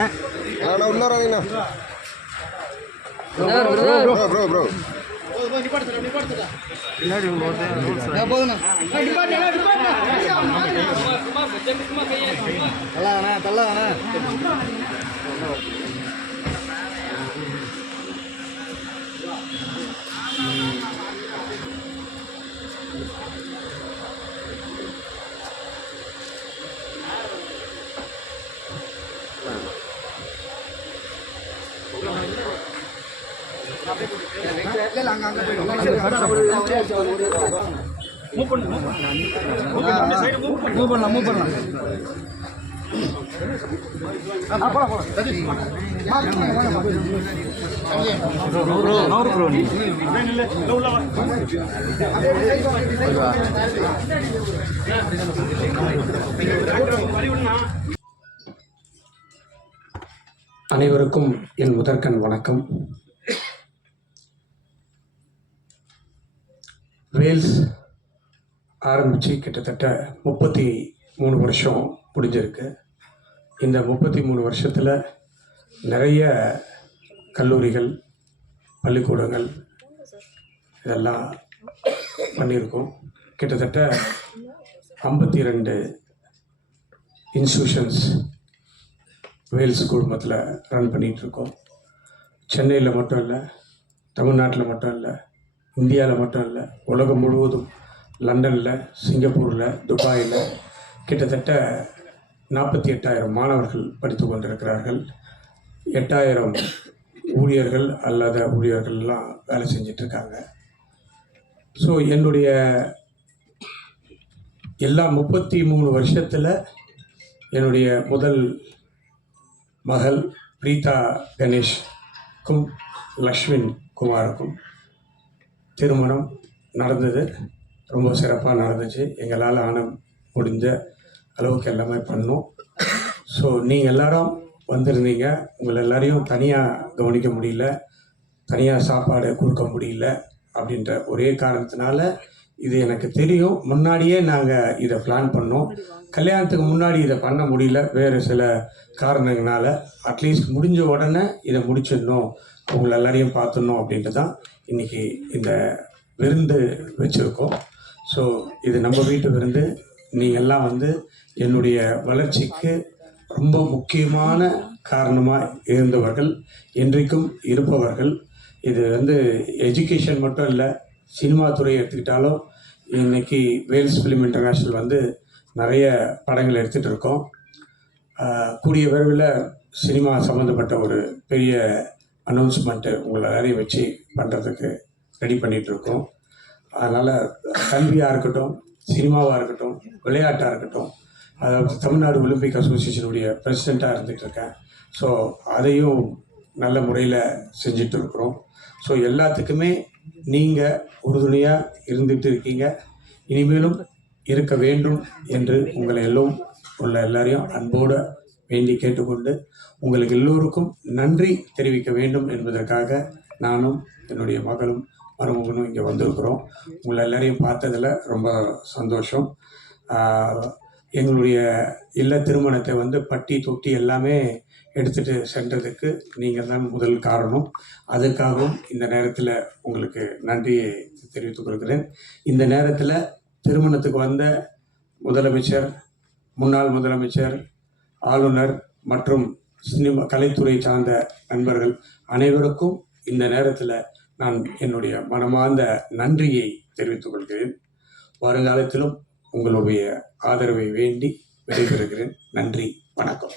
ఉన్నారా bro bro அனைவருக்கும் என் முதற்கண் வணக்கம். வேல்ஸ் ஆரம்பித்து கிட்டத்தட்ட 33 வருஷம் முடிஞ்சிருக்கு. இந்த 33 வருஷத்தில் நிறைய கல்லூரிகள், பள்ளிக்கூடங்கள் இதெல்லாம் பண்ணியிருக்கோம். கிட்டத்தட்ட 52 இன்ஸ்டியூஷன்ஸ் வேல்ஸ் குழுமத்தில் ரன் பண்ணிகிட்ருக்கோம். சென்னையில் மட்டும் இல்லை, தமிழ்நாட்டில் மட்டும் இல்லை, இந்தியாவில் மட்டும் இல்லை, உலகம் முழுவதும் லண்டனில், சிங்கப்பூரில், துபாயில் கிட்டத்தட்ட 48,000 மாணவர்கள் படித்து கொண்டிருக்கிறார்கள். 8,000 ஊழியர்கள் அல்லாத ஊழியர்கள்லாம் வேலை செஞ்சிட்ருக்காங்க. ஸோ என்னுடைய எல்லா 33 வருஷத்தில் என்னுடைய முதல் மகள் பிரீதா கணேஷ்க்கும் லக்ஷ்மின் குமாருக்கும் திருமணம் நடந்தது. ரொம்ப சிறப்பாக நடந்துச்சு. எங்களால் முடிஞ்ச அளவுக்கு எல்லாமே பண்ணோம். ஸோ நீங்கள் எல்லாரும் வந்திருந்தீங்க. உங்களை எல்லாரையும் தனியாக கவனிக்க முடியல, தனியாக சாப்பாடு கொடுக்க முடியல அப்படின்ற ஒரே காரணத்தினால, இது எனக்கு தெரியும், முன்னாடியே நாங்கள் இதை பிளான் பண்ணோம். கல்யாணத்துக்கு முன்னாடி இதை பண்ண முடியல, வேறு சில காரணங்களால். அட்லீஸ்ட் முடிஞ்ச உடனே இதை முடிச்சிடணும், உங்களை எல்லாரையும் பார்த்துடணும் அப்படின்ட்டு தான் இன்றைக்கி இந்த விருந்து வச்சுருக்கோம். ஸோ இது நம்ம வீட்டு விருந்து. நீங்கள் எல்லாம் என்னுடைய வளர்ச்சிக்கு ரொம்ப முக்கியமான காரணமாக இருந்தவர்கள், என்றைக்கும் இருப்பவர்கள். இது எஜுகேஷன் மட்டும் இல்லை, சினிமா துறை எடுத்துக்கிட்டாலும் இன்றைக்கி வேல்ஸ் ஃபிலிம் இன்டர்நேஷ்னல் நிறைய படங்கள் எடுத்துகிட்டு இருக்கோம். கூடிய விரைவில் சினிமா சம்மந்தப்பட்ட ஒரு பெரிய அனௌன்ஸ்மெண்ட்டு உங்களை எல்லாரையும் வச்சு பண்ணுறதுக்கு ரெடி பண்ணிகிட்ருக்கோம். அதனால் கல்வியாக இருக்கட்டும், சினிமாவாக இருக்கட்டும், விளையாட்டாக இருக்கட்டும், அதாவது தமிழ்நாடு ஒலிம்பிக் அசோசியேஷனுடைய பிரசிடெண்ட்டாக இருந்துகிட்ருக்கேன். ஸோ அதையும் நல்ல முறையில் செஞ்சிட்டு இருக்கிறோம். ஸோ எல்லாத்துக்குமே நீங்கள் உறுதுணையாக இருந்துகிட்டு இருக்கீங்க, இனிமேலும் இருக்க வேண்டும் என்று உங்களை எல்லாரையும் அன்போடு வேண்டி கேட்டுக்கொண்டு, உங்களுக்கு எல்லோருக்கும் நன்றி தெரிவிக்க வேண்டும் என்பதற்காக நானும் என்னுடைய மகளும் மருமகனும் இங்கே வந்திருக்கிறோம். உங்களை எல்லாரையும் பார்த்ததில் ரொம்ப சந்தோஷம். எங்களுடைய இல்ல திருமணத்தை பட்டி தொட்டி எல்லாமே எடுத்துகிட்டு சென்றதுக்கு நீங்கள் தான் முதல் காரணம். அதுக்காகவும் இந்த நேரத்தில் உங்களுக்கு நன்றியை தெரிவித்துக் கொள்கிறேன். இந்த நேரத்தில் திருமணத்துக்கு வந்த முதலமைச்சர், முன்னாள் முதலமைச்சர், ஆளுநர் மற்றும் சினிமா கலைத்துறை சார்ந்த நண்பர்கள் அனைவருக்கும் இந்த நேரத்தில் நான் என்னுடைய மனமார்ந்த நன்றியை தெரிவித்துக் கொள்கிறேன். வருங்காலத்திலும் உங்களுடைய ஆதரவை வேண்டி விடைபெறுகிறேன். நன்றி, வணக்கம்.